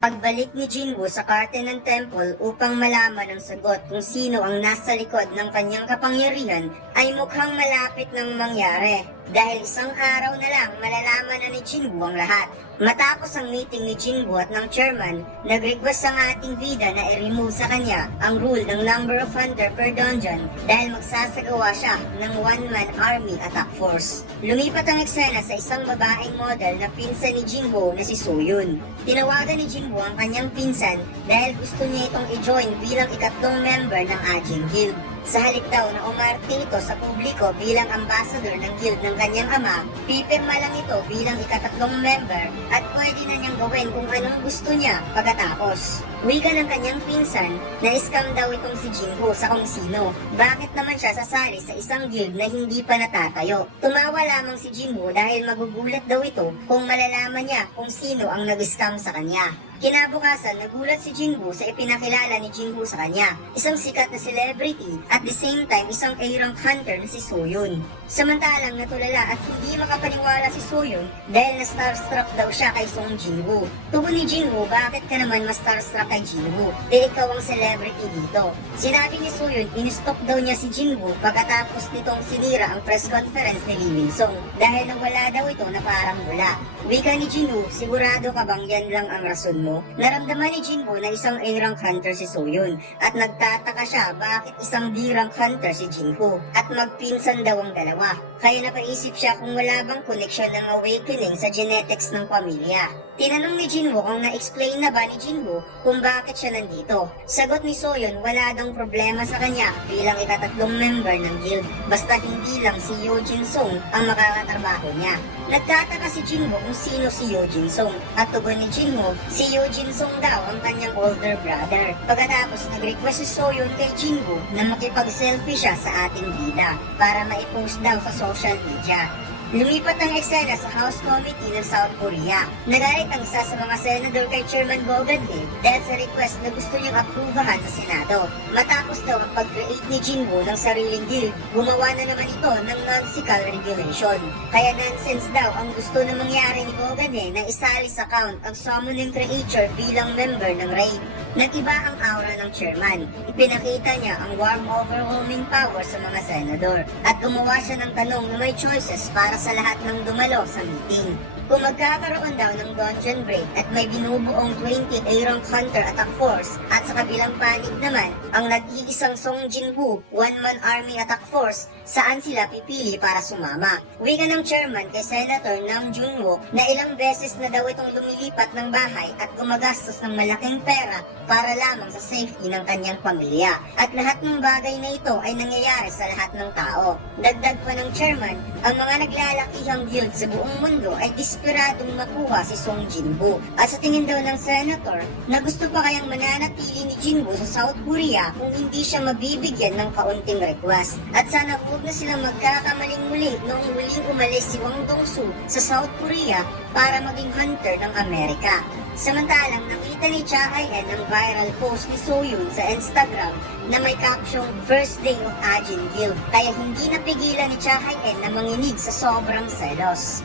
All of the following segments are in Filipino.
Pagbalik ni Jinwoo sa karte ng temple upang malaman ang sagot kung sino ang nasa likod ng kanyang kapangyarihan ay mukhang malapit ng mangyari. Dahil isang araw na lang malalaman na ni Jinwoo ang lahat. Matapos ang meeting ni Jinwoo at ng chairman, nag-request ang ating bida na i-remove sa kanya ang rule ng number of hunter per dungeon dahil magsasagawa siya ng one-man army attack force. Lumipat ang eksena sa isang babaeng model na pinsan ni Jinwoo na si Soyun. Tinawagan ni Jinwoo ang kanyang pinsan dahil gusto niya itong i-join bilang ikatlong member ng Ajin Guild. Sa halip daw na umarte ito sa publiko bilang ambassador ng guild ng kanyang ama, pipirma lang ito bilang ikatatlong member at pwede na niyang gawin kung anong gusto niya pagkatapos. Wika ng kanyang pinsan na scam daw itong si Jinwoo sa kung sino. Bakit naman siya sasali sa isang guild na hindi pa natatayo? Tumawa lamang si Jinwoo dahil magugulat daw ito kung malalaman niya kung sino ang nag-scam sa kanya. Kinabukasan, nagulat si Jinwoo sa ipinakilala ni Jinwoo sa kanya, isang sikat na celebrity at the same time isang A-rank hunter na si Soyun. Samantalang natulala at hindi makapaniwala si Soyun dahil na-starstruck daw siya kay Song Jinwoo. Tugon ni Jinwoo, bakit ka naman ma-starstruck kay Jinwoo? Ikaw ang celebrity dito. Sinabi ni Soyun, in-stop daw niya si Jinwoo pagkatapos nitong sinira ang press conference ni Lee Min-sung dahil nawala daw ito na parang bula. Wika ni Jinwoo, sigurado ka bang yan lang ang rason mo? Naramdaman ni Jinwoo na isang A-rank hunter si Soyun at nagtataka siya bakit isang D-rank hunter si Jinwoo at magpinsan daw ang dalawa. Kaya napaisip siya kung wala bang koneksyon ng awakening sa genetics ng pamilya. Tinanong ni Jinwoo kung na-explain na ba ni Jinwoo kung bakit siya nandito. Sagot ni Soyun, wala daw problema sa kanya bilang ikatatlong member ng guild. Basta hindi lang si Yoo Jin-sung ang makakatrabaho niya. Nagtataka si Jinwoo kung sino si Yoo Jin-sung at tugon ni Jinwoo, si Yoo Jin-sung daw ang kanyang older brother. Pagkatapos nag-request si Soyun kay Jinwoo na makipag-selfie siya sa ating bida para ma-post daw sa social media. Lumipat ang eksena sa House Committee ng South Korea. Nagalit ang isa sa mga senador kay Chairman Go Eun-hye dahil sa request na gusto niyang aprubahan sa Senado. Matapos daw ang pag-create ni Jinwoo ng sariling guild, gumawa na naman ito ng non-sical regulation. Kaya nonsense daw ang gusto na mangyari ni Go Eun-hye na isali sa count ang summoning creature bilang member ng raid. Nag-iba ang aura ng chairman. Ipinakita niya ang warm overwhelming power sa mga senador at gumawa siya ng tanong na may choices para sa lahat ng dumalo sa meeting. Kung magkakaroon daw ng dungeon break at may binubuong 20 A-rank hunter attack force at sa kabilang panig naman ang nag-iisang Song Jinwoo one-man army attack force, saan sila pipili para sumama? Wika ng chairman kay Senator Nam Jun-woo na ilang beses na daw itong lumilipat ng bahay at gumagastos ng malaking pera para lamang sa safety ng kanyang pamilya. At lahat ng bagay na ito ay nangyayari sa lahat ng tao. Dagdag pa ng chairman, ang mga naglalakihang guild sa buong mundo ay desperadong makuha si Song Jinwoo. At sa tingin daw ng senator na gusto pa kayang mananatili ni Jinwoo sa South Korea kung hindi siya mabibigyan ng kaunting request. At sana huwag na silang magkakamaling muli noong muling umalis si Wang Dong-soo sa South Korea para maging hunter ng Amerika. Samantalang nakita ni Cha Hae-in ang viral post ni Soyun sa Instagram na may caption First Day of Ajin Guild, kaya hindi napigilan ni Cha Hae-in na manginig sa sobrang selos.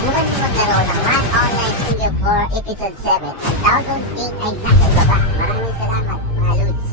Bukas maglaro ng Man Online Studio 4 Episode 7 at Thousand Feet ay nasa baba. Maraming salamat, mga Lods.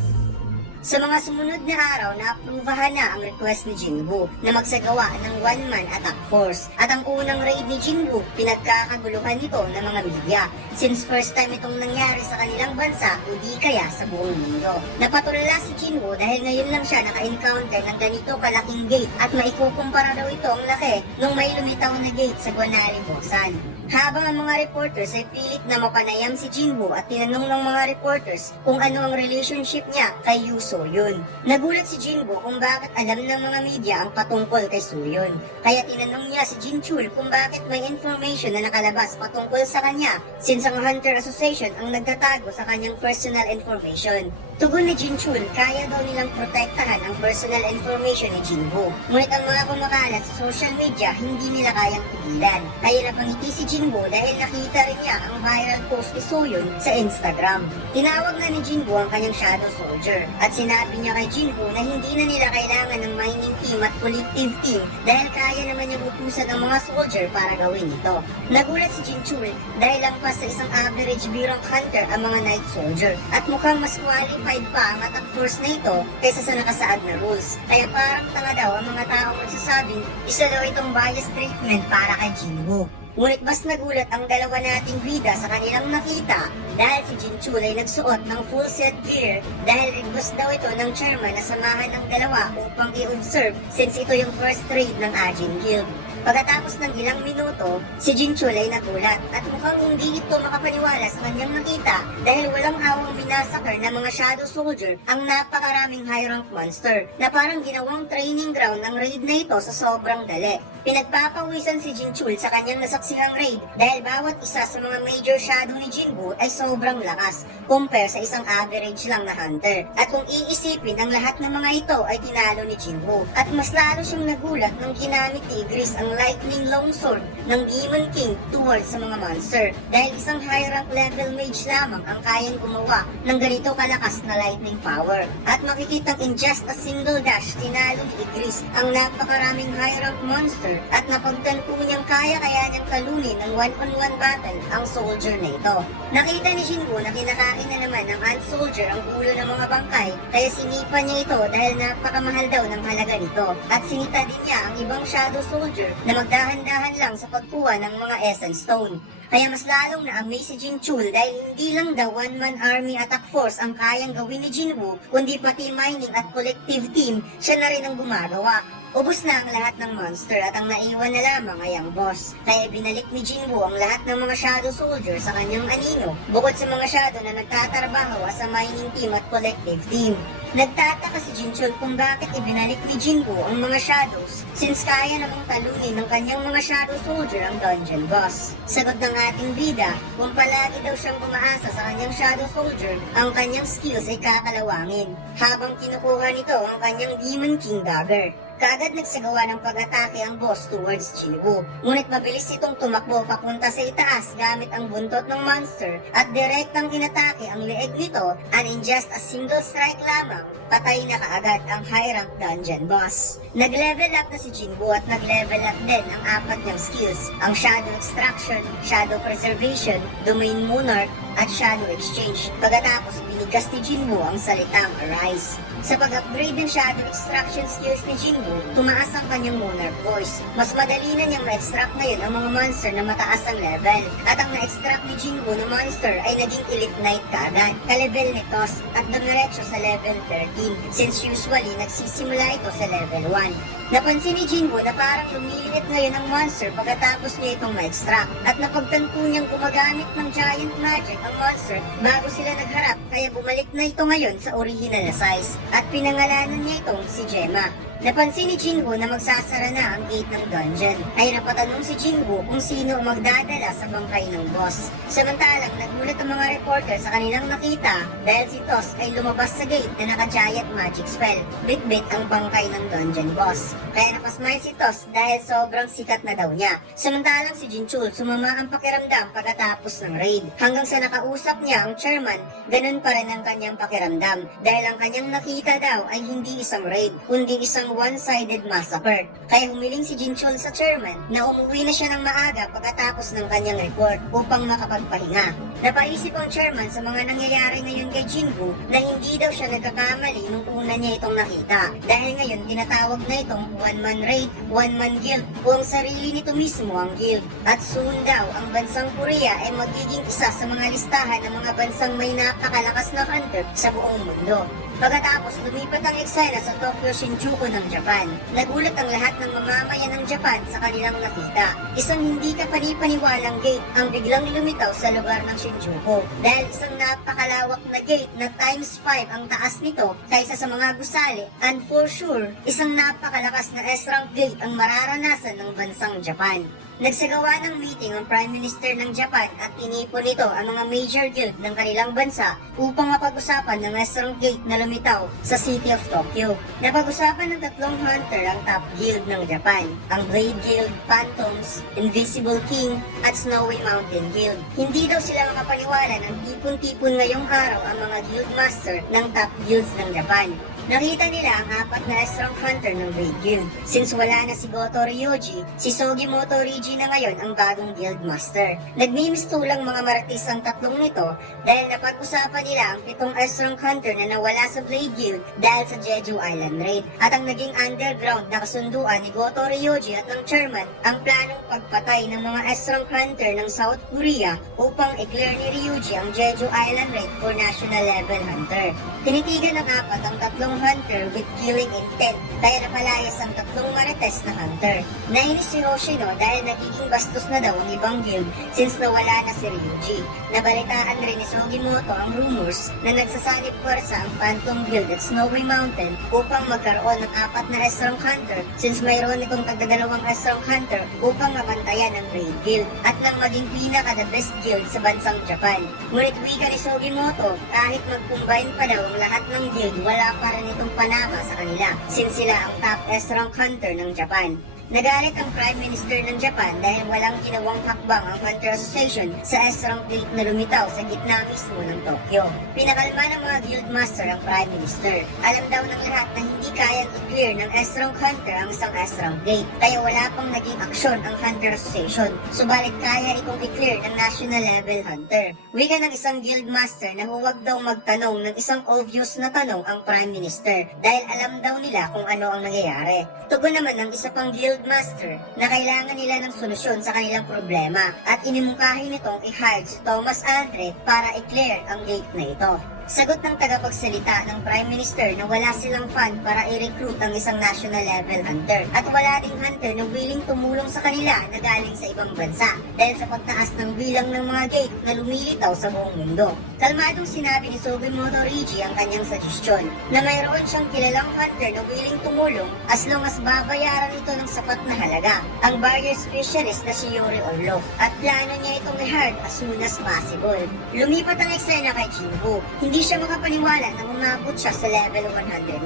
Sa mga sumunod na araw, naaprubahan na ang request ni Jinwoo na magsagawa ng one-man attack force. At ang unang raid ni Jinwoo, pinagkakaguluhan nito ng mga media since first time itong nangyari sa kanilang bansa o di kaya sa buong mundo. Napatulala si Jinwoo dahil ngayon lang siya naka-encounter ng ganito kalaking gate at maikukumpara daw ito ang laki nung may lumitaw na gate sa Gwanari, Busan. Habang ang mga reporters ay pilit na mapanayam si Jinwoo at tinanong ng mga reporters kung ano ang relationship niya kay Yoo Soyun. Nagulat si Jinwoo kung bakit alam ng mga media ang patungkol kay Soyun. Kaya tinanong niya si Jinchul kung bakit may information na nakalabas patungkol sa kanya since ang Hunter Association ang nagtatago sa kanyang personal information. Tugon ni Jinchul, kaya daw nilang protektahan ang personal information ni Jinwoo. Ngunit ang mga kumakalat sa social media, hindi nila kayang pigilan. Kaya napangiti si Jinwoo dahil nakita rin niya ang viral post ni Soyeon sa Instagram. Tinawag na ni Jinwoo ang kanyang shadow soldier at sinabi niya kay Jinwoo na hindi na nila kailangan ng mining team at collective team dahil kaya naman niyang utusan ang mga soldier para gawin ito. Nagulat si Jinchul dahil lampas sa isang average birang hunter ang mga night soldier at mukhang mas qualified pa ang attack force na ito kaysa sa nakasaad na rules. Kaya parang tanga daw ang mga taong nagsasabing isa daw itong bias treatment para kay Jinwoo. Ngunit mas nagulat ang dalawa nating bida sa kanilang nakita dahil si Jinchul ay nagsuot ng full set gear dahil request daw ito ng chairman na samahan ng dalawa upang i-observe since ito yung first raid ng Ajin Guild. Pagkatapos ng ilang minuto, si Jinchul ay nagulat at mukhang hindi ito makapaniwala sa kanyang nakita dahil walang awang minasakar ng mga shadow soldier ang napakaraming high rank monster na parang ginawang training ground ng raid na ito sa sobrang dali. Pinagpapawisan si Jinchul sa kanyang nasaksihang raid dahil bawat isa sa mga major shadow ni Jinwoo ay sobrang lakas compare sa isang average lang na hunter. At kung iisipin, ang lahat ng mga ito ay tinalo ni Jinwoo. At mas lalo siyang nagulat nung ginamit ni Igris ang lightning longsword ng Demon King towards sa mga monster dahil isang high rank level mage lamang ang kayang gumawa ng ganito kalakas na lightning power. At makikitang in just a single dash tinalo ni Igris ang napakaraming high rank monster at napagtanto niyang kaya niyang talunin ng one-on-one battle ang soldier na ito. Nakita ni Jinwoo na kinakain na naman ng ant soldier ang ulo ng mga bangkay kaya sinipa niya ito dahil napakamahal daw ng halaga nito at sinita din niya ang ibang shadow soldier na magdahan-dahan lang sa pagkuha ng mga essence stone. Kaya mas lalong na-amaze si Jinchul dahil hindi lang daw one-man army attack force ang kayang gawin ni Jinwoo, kundi pati mining at collective team siya na rin ang gumagawa. Ubus na ang lahat ng monster at ang naiwan na lamang ay ang boss. Kaya binalik ni Jinwoo ang lahat ng mga shadow soldier sa kanyang anino, bukod sa mga shadow na nagtatrabaho sa mining team at collective team. Nagtataka si Jinchul kung bakit ibinalik ni Jinwoo ang mga shadows since kaya namang talunin ng kanyang mga shadow soldier ang dungeon boss. Sagot ng ating bida, kung palagi daw siyang umaasa sa kanyang shadow soldier, ang kanyang skills ay kakalawangin habang kinukuha nito ang kanyang Demon King dagger. Kaagad nagsagawa ng pag-atake ang boss towards Jinwoo. Ngunit mabilis itong tumakbo papunta sa itaas gamit ang buntot ng monster at direktang inatake ang leeg nito and in just a single strike lamang, patay na kaagad ang high rank dungeon boss. Nag-level up na si Jinwoo at nag-level up din ang apat niyang skills, ang Shadow Extraction, Shadow Preservation, Domain Monarch, at Shadow Exchange. Pagkatapos binigas ni Jinwoo ang salitang Arise. Sa pag-upgrade ng Shadow Extraction skills ni Jinwoo, tumaas ang kanyang Monarch voice. Mas madali na niyang ma-extract ngayon ang mga monster na mataas ang level. At ang na-extract ni Jinwoo na monster ay naging Elite Knight kaagad, ka-level ni Toss at dumiretso sa level 13 since usually nagsisimula ito sa level 1. Napansin ni Jinwoo na parang lumiliit ngayon ang monster pagkatapos niya itong ma-extract at napagtanto niyang gumagamit ng giant magic ang monster bago sila nagharap kaya bumalik na ito ngayon sa original na size at pinangalanan niya itong si Gemma. Napansin ni Jinwoo na magsasara na ang gate ng dungeon ay napatanong si Jinwoo kung sino ang magdadala sa bangkay ng boss. Samantalang nagulat ang mga reporter sa kanilang nakita dahil si Toss ay lumabas sa gate na naka-giant magic spell. Bit-bit ang bangkay ng dungeon boss. Kaya napasmile si Toss dahil sobrang sikat na daw niya. Samantalang si Jinchul sumama ang pakiramdam pagkatapos ng raid. Hanggang sa nakausap niya ang chairman, ganun pa rin ang kanyang pakiramdam dahil ang kanyang nakita daw ay hindi isang raid, kundi isang one-sided massacre. Kaya humiling si Jinchul sa chairman na umuwi na siya ng maaga pagkatapos ng kanyang report upang makapagpahinga. Napaisip ang chairman sa mga nangyayari ngayon kay Jinwoo na hindi daw siya nagkakamali nung una niya itong nakita. Dahil ngayon tinatawag na itong one-man raid, one-man guild o ang sarili nito mismo ang guild. At soon daw ang bansang Korea ay magiging isa sa mga listahan ng mga bansang may napakalakas na hunter sa buong mundo. Pagkatapos lumipat ang eksena sa Tokyo Shinjuku ng Japan, nagulat ang lahat ng mamamayan ng Japan sa kanilang nakita. Isang hindi kapani-paniwalang gate ang biglang lumitaw sa lugar ng Shinjuku dahil isang napakalawak na gate na times 5 ang taas nito kaysa sa mga gusali and for sure, isang napakalakas na S-rank gate ang mararanasan ng bansang Japan. Nagsagawa ng meeting ang Prime Minister ng Japan at tinipon nito ang mga major guild ng kanilang bansa upang mapag-usapan ng restaurant gate na lumitaw sa City of Tokyo. Napag-usapan ng tatlong hunter ang top guild ng Japan, ang Blade Guild, Phantoms, Invisible King, at Snowy Mountain Guild. Hindi daw sila makapaniwala ng tipon-tipon ngayong araw ang mga guild master ng top guilds ng Japan. Nakita nila ang apat na restaurant hunter ng Blade Guild. Since wala na si Goto Ryoji, si Sugimoto Rigi na ngayon ang bagong guild master. Nagmimistulang mga marites ang tatlong nito dahil napag-usapan nila ang 7 restaurant hunter na nawala sa Blade Guild dahil sa Jeju Island Raid. At ang naging underground na kasunduan ni Goto Ryoji at ng chairman ang planong pagpatay ng mga restaurant hunter ng South Korea upang i-clear ni Ryuji ang Jeju Island Raid for national level hunter. Tinitigan ng apat ang tatlong hunter with killing intent, kaya napalayas ang tatlong marites na hunter. Nainis si Hoshino dahil nagiging bastos na daw ang ibang guild since nawala na si Ryuji. Nabalitaan rin ni Sugimoto ang rumors na nagsasanib pwersa ang Phantom Guild at Snowy Mountain upang magkaroon ng apat na restaurant hunter since mayroon itong tagdadalawang restaurant hunter upang mapantayan ang Raid Guild at nang maging pinaka-the best guild sa bansang Japan. Ngunit wika ni Sugimoto, kahit mag-combine pa daw ang lahat ng guild, wala pa rin itong panama sa kanila since sila ang top restaurant hunter ng Japan. Nagalit ang Prime Minister ng Japan dahil walang ginawang hakbang ang Hunter Association sa restaurant gate na lumitaw sa gitna mismo ng Tokyo. Pinakalma ng mga guild master ang Prime Minister. Alam daw ng lahat na hindi kayang i-clear ng restaurant hunter ang isang restaurant gate, kaya wala pang naging aksyon ang Hunter Association. Subalit kaya itong i-clear ng national level hunter. Wika ng isang guild master na huwag daw magtanong ng isang obvious na tanong ang Prime Minister dahil alam daw nila kung ano ang nangyayari. Tugon naman ng isa pang guild master na kailangan nila ng solusyon sa kanilang problema at inimungkahi nitong i-hire si Thomas Andre para i-clear ang gate na ito. Sagot ng tagapagsalita ng Prime Minister na wala silang fund para i-recruit ang isang national level hunter at wala ding hunter na willing tumulong sa kanila na galing sa ibang bansa dahil sa pagtaas ng bilang ng mga gate na lumilitaw sa buong mundo. Kalmadong sinabi ni Sugimoto Rigi ang kanyang suggestion na mayroon siyang kilalang hunter na willing tumulong as long as babayaran ito ng sapat na halaga, ang barrier specialist na si Yuri Orlov, at plano niya itong i-hire as soon as possible. Lumipat ang eksena kay Jinbu. Hindi siya makapaniwala na umabot siya sa level 101.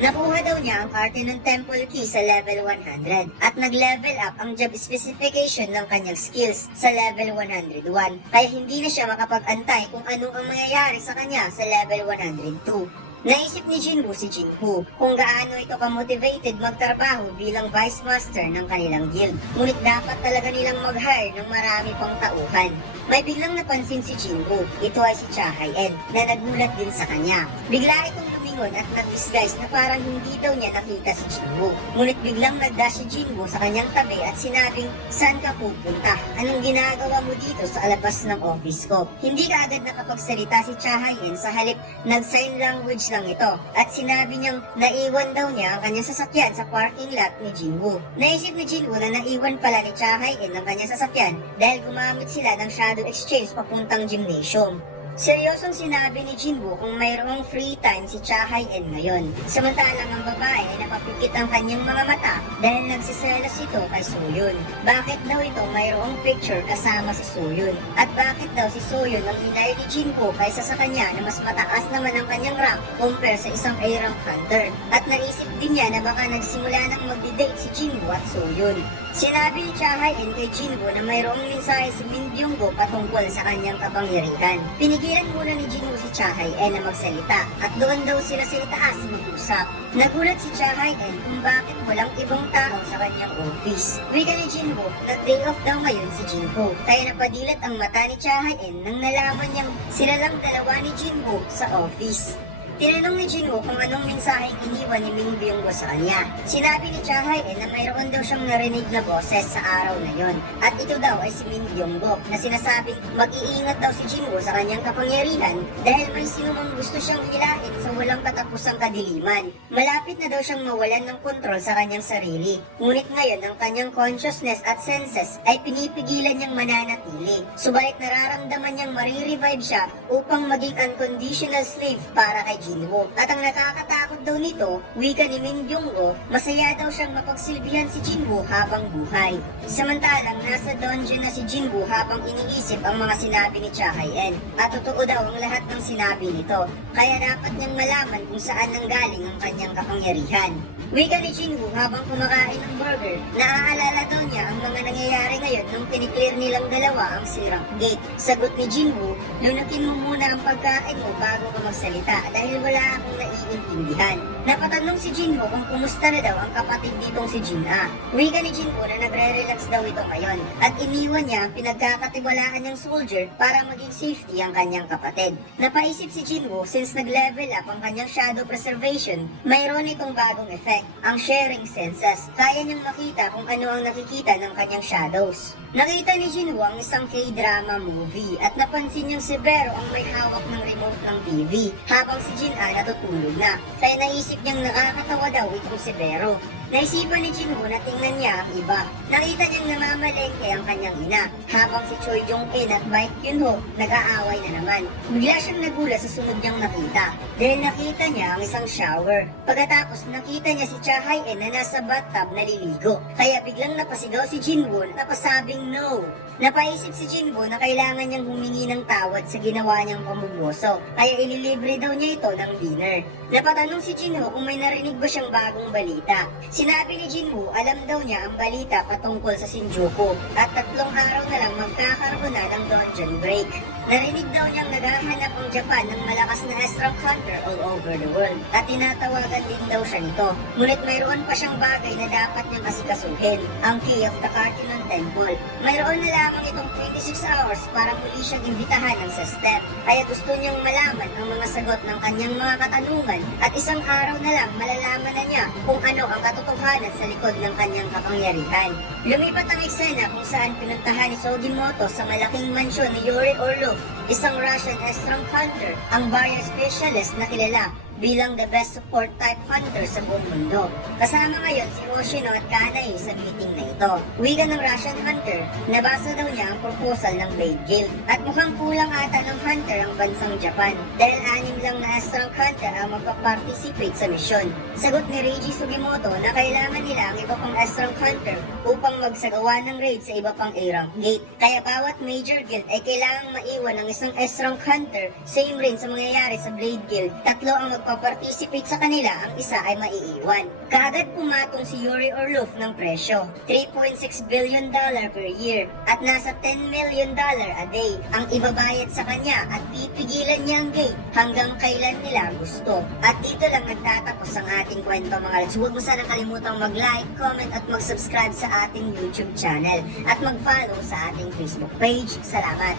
Nakuha daw niya ang arte ng Temple Key sa level 100 at nag-level up ang job specification ng kanyang skills sa level 101. Kaya hindi na siya makapag-antay kung ano ang mangyayari sa kanya sa level 102. Naisip ni Jinwoo si Jinwoo kung gaano ito ka-motivated magtrabaho bilang vice master ng kanilang guild. Ngunit dapat talaga nilang mag-hire ng marami pang tauhan. May biglang napansin si Jinwoo. Ito ay si Cha Hae-en na nagulat din sa kanya. Bigla itong lumingon at nag-disguise na parang hindi daw niya nakita si Jinwoo. Ngunit biglang nagdash si Jinwoo sa kanyang tabi at sinabing, "Saan ka pupunta? Anong ginagawa mo dito sa labas ng office ko?" Hindi ka agad nakapagsalita si Cha Hae-en, sa halip nag-sign language lang ito at sinabi niyang naiwan daw niya ang kanyang sasakyan sa parking lot ni Jinwoo. Naisip ni Jinwoo na naiwan pala ni Cha Hae-en ang kanyang sasakyan dahil gumamit sila ng shadow exchange papuntang gymnasium. Seryosong sinabi ni Jinwoo kung mayroong free time si Cha Hae-en ngayon. Samantalang ang babae ay napapikit ang kanyang mga mata dahil nagsiselos ito kay Soyun. Bakit daw ito mayroong picture kasama si Soyun? At bakit daw si Soyun ang hinire ni Jinwoo kaysa sa kanya na mas mataas naman ang kanyang rank compare sa isang A-rank hunter? At naisip din niya na baka nagsimula nang magdi-date si Jinwoo at Soyun. Sinabi ni Cha Hae-en kay Jinwoo na mayroong mensahe si Min Byung-go patungkol sa kanyang kapangyarihan. Pinigilan muna ni Jinwoo si Cha Hae-en na magsalita at doon daw sila sa itaas mag-usap. Nagulat si Cha Hae-en kung bakit walang ibang tao sa kanyang office. Wika ni Jinwoo, nag-day off daw ngayon si Jinwoo. Kaya napadilat ang mata ni Cha Hae-en nang nalaman niyang sila lang dalawa ni Jinwoo sa office. Tinanong ni Jinwoo kung anong mensaheng iniwan ni Min Byung-go sa kanya. Sinabi ni Cha Hae-en na mayroon daw siyang narinig na boses sa araw na yon. At ito daw ay si Min Byung-go na sinasabing mag-iingat daw si Jinwoo sa kanyang kapangyarihan dahil may sinumang gusto siyang hilain sa walang katapusang kadiliman. Malapit na daw siyang mawalan ng kontrol sa kanyang sarili. Ngunit ngayon ang kanyang consciousness at senses ay pinipigilan niyang mananatili. Subalit nararamdaman niyang marirevive siya upang maging unconditional slave para kay Jinwoo. At ang nakakatakot daw nito, wika ni Min Byung-go, masaya daw siyang mapagsilbihan si Jinwoo habang buhay. Samantalang nasa dungeon na si Jinwoo habang iniisip ang mga sinabi ni Cha Hae-in. At totoo daw ang lahat ng sinabi nito, kaya dapat niyang malaman kung saan nanggaling ang kanyang kapangyarihan. Wika ni Jinwoo habang kumakain ng burger, naaalala daw niya ang mga nangyayari ngayon nung piniklear nilang dalawa ang sirang gate. Sagot ni Jinwoo, lunukin mo muna ang pagkain mo bago ka magsalita dahil wala akong naiintindihan. Napatanong si Jinwoo kung kumusta na daw ang kapatid nitong si Jin-ah. Wika ni Jinwoo na nagre-relax daw ito ngayon at iniwan niya ang pinagkakatiwalaan niyang soldier para maging safety ang kanyang kapatid. Napaisip si Jinwoo since nag-level up ang kanyang shadow preservation, mayroon itong bagong effect, ang sharing senses. Kaya niyang makita kung ano ang nakikita ng kanyang shadows. Nakita ni Jinwoo ang isang K-drama movie at napansin niyang si Vero ang may hawak ng remote ng TV habang si Jin-ah natutulog na. Kaya naisip niyang nakakatawa daw itong si Vero. Naisipan ni Jinwoo na tingnan niya ang iba. Nakita niyang namamalengke ang kanyang ina habang si Choi Jong-in at Baek Kyun-ho nag-aaway na naman. Bigla siyang nagulat sa sunod niyang nakita dahil nakita niya ang isang shower. Pagkatapos nakita niya si Cha Hae-in na nasa bathtub naliligo. Kaya biglang napasigaw si Jinwoo na napasabing no. Napaisip si Jinwoo na kailangan niyang humingi ng tawad sa ginawa niyang pamumuso, kaya ililibre daw niya ito ng dinner. Napatanong si Jinwoo kung may narinig ba siyang bagong balita. Sinabi ni Jinwoo, alam daw niya ang balita patungkol sa Shinjuku at 3 araw na lang magkakaroon na ng dungeon break. Narinig daw niyang naghahanap ang Japan ng malakas na Strong Hunter all over the world at tinatawagan din daw siya nito. Ngunit mayroon pa siyang bagay na dapat niyang asikasuhin, ang Key of the Cartinon Temple. Mayroon na lamang itong 26 hours para muli siyang imbitahan ng Sestet. Kaya gusto niyang malaman ang mga sagot ng kanyang mga katanungan at isang araw na lang malalaman na niya kung ano ang katotohanan sa likod ng kanyang kapangyarihan. Lumipat ang eksena kung saan pinuntahan ni Sugimoto sa malaking mansyon ni Yuri Orlov, isang Russian strong hunter, ang barrier specialist na kilala bilang the best support type hunter sa buong mundo. Kasama ngayon si Hoshino at Kanai sa meeting na ito. Wika ng Russian hunter, nabasa daw niya ang proposal ng Blade Guild at mukhang kulang ata ng hunter ang bansang Japan dahil 6 lang na strong hunter ang magpa-participate sa misyon. Sagot ni Reiji Sugimoto na kailangan nila ang iba pang strong hunter upang magsagawa ng raid sa iba pang A-rank gate. Kaya bawat major guild ay kailangang maiwan ng isang strong hunter, same rin sa mangyayari sa Blade Guild. 3 ang magpa-participate sa kanila, ang isa ay maiiwan. Kaagad pumatong si Yuri Orlov ng presyo, $3.6 billion per year at nasa $10 million a day ang ibabayad sa kanya at pipigilan niya ang gate hanggang kailan nila gusto. At dito lang nagtatapos ang ating kwento mga lads. Huwag mo sanang kalimutang mag-like, comment at mag-subscribe sa ating YouTube channel at mag-follow sa ating Facebook page. Salamat!